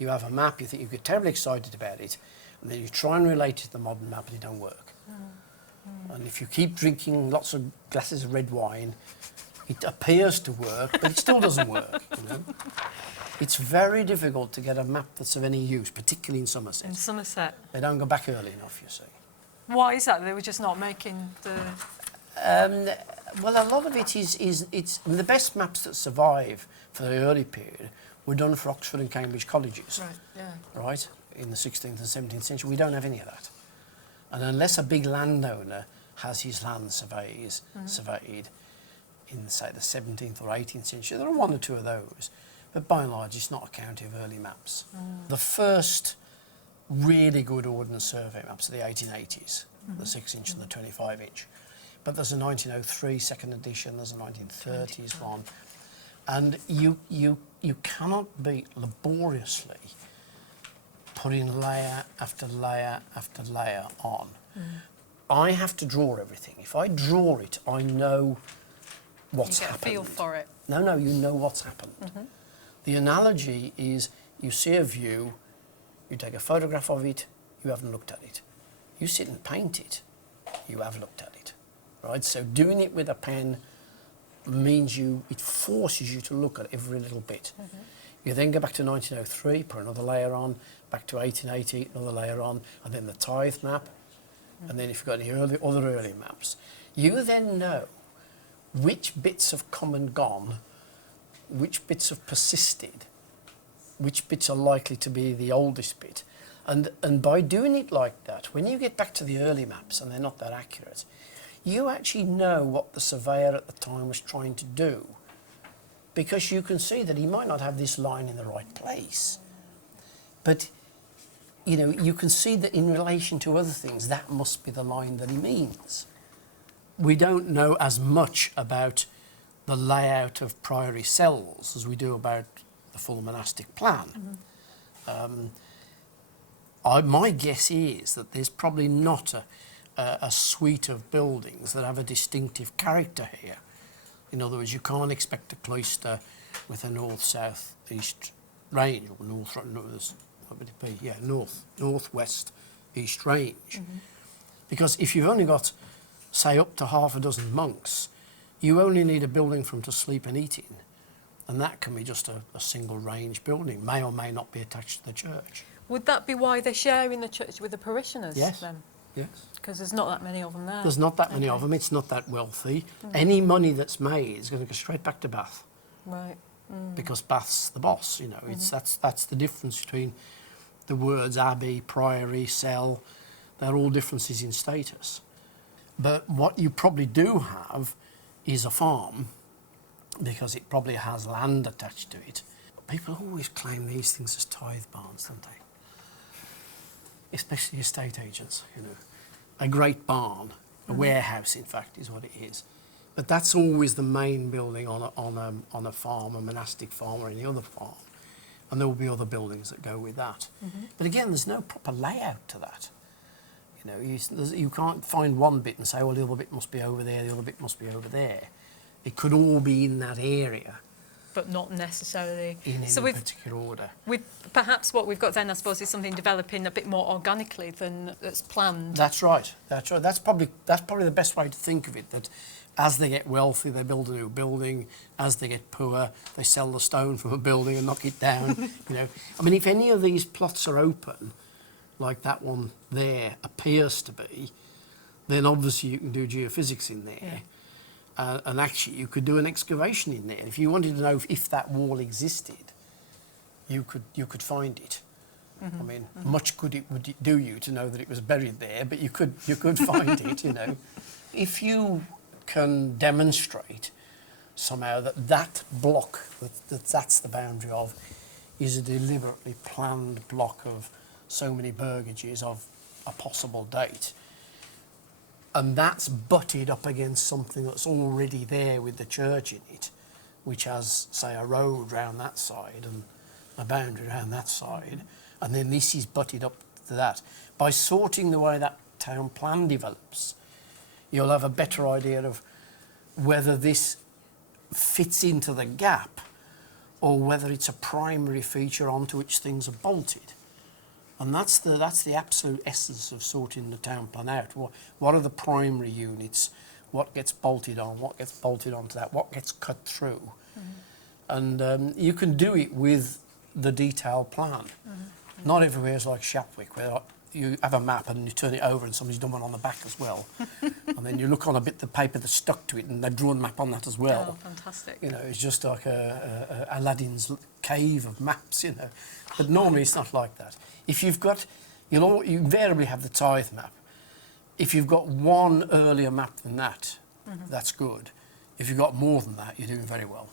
You have a map, you think you get terribly excited about it, and then you try and relate it to the modern map and it don't work. And if you keep drinking lots of glasses of red wine, it appears to work, but it still doesn't work, you know. It's very difficult to get a map that's of any use, particularly in Somerset. In Somerset. They don't go back early enough, you see. Why is that? They were just not making the... Well, a lot of it is the best maps that survive for the early period were done for Oxford and Cambridge colleges. Right, yeah. Right, in the 16th and 17th century. We don't have any of that. And unless a big landowner has his land surveyed in, say, the 17th or 18th century, there are one or two of those. But by and large, it's not a county of early maps. The first really good ordnance survey maps are the 1880s, the 6-inch and the 25-inch. But there's a 1903 second edition, there's a 1930s one. And you cannot be laboriously putting layer after layer after layer on. I have to draw everything. If I draw it, I know what's happened. You get a feel for it. No, you know what's happened. The analogy is you see a view, you take a photograph of it, you haven't looked at it. You sit and paint it, you have looked at it. Right? So doing it with a pen means it forces you to look at every little bit. You then go back to 1903, put another layer on, back to 1880, another layer on, and then the tithe map, and then if you've got any other early maps, you then know which bits have come and gone, which bits have persisted, which bits are likely to be the oldest bit. And by doing it like that, when you get back to the early maps and they're not that accurate, you actually know what the surveyor at the time was trying to do, because you can see that he might not have this line in the right place. But, you know, you can see that in relation to other things, that must be the line that he means. We don't know as much about the layout of priory cells as we do about the full monastic plan. My guess is that there's probably not a suite of buildings that have a distinctive character here. In other words, you can't expect a cloister with a north-south-east range, or north-west east range. Because if you've only got, say, up to half a dozen monks, you only need a building for them to sleep and eat in. And that can be just a single range building, may or may not be attached to the church. Would that be why they're sharing the church with the parishioners then? Yes. Because there's not that many of them there. There's not that many of them. It's not that wealthy. Any money that's made is going to go straight back to Bath. Right. Because Bath's the boss, you know. That's the difference between the words abbey, priory, cell. They're all differences in status. But what you probably do have is a farm, because it probably has land attached to it. People always claim these things as tithe barns, don't they? Especially estate agents, you know. A great barn, a warehouse, in fact, is what it is. But that's always the main building on a farm, a monastic farm or any other farm. And there will be other buildings that go with that. But again, there's no proper layout to that. You know, you can't find one bit and say, well, the other bit must be over there, the other bit must be over there. It could all be in that area. But not necessarily in any particular order. With perhaps what we've got then, I suppose, is something developing a bit more organically than that's planned. That's right. That's right. That's probably the best way to think of it. That as they get wealthy, they build a new building. As they get poor, they sell the stone from a building and knock it down. You know, I mean, if any of these plots are open, like that one there appears to be, then obviously you can do geophysics in there. Yeah. And actually, you could do an excavation in there. If you wanted to know if that wall existed, you could find it. I mean, much good it would do you to know that it was buried there, but you could find it. You know, if you can demonstrate somehow that block that's the boundary of is a deliberately planned block of so many burgages of a possible date. And that's butted up against something that's already there with the church in it, which has, say, a road round that side and a boundary round that side, and then this is butted up to that. By sorting the way that town plan develops, you'll have a better idea of whether this fits into the gap or whether it's a primary feature onto which things are bolted. And that's the absolute essence of sorting the town plan out. What are the primary units? What gets bolted on? What gets bolted onto that? What gets cut through? And you can do it with the detailed plan. Not everywhere is like Shapwick, where you have a map and you turn it over and somebody's done one on the back as well. And then you look on a bit of the paper that's stuck to it and they've drawn a map on that as well. Oh, fantastic. You know, it's just like a Aladdin's cave of maps, you know. But normally it's not like that. If you've got, you invariably have the tithe map. If you've got one earlier map than that, that's good. If you've got more than that, you're doing very well.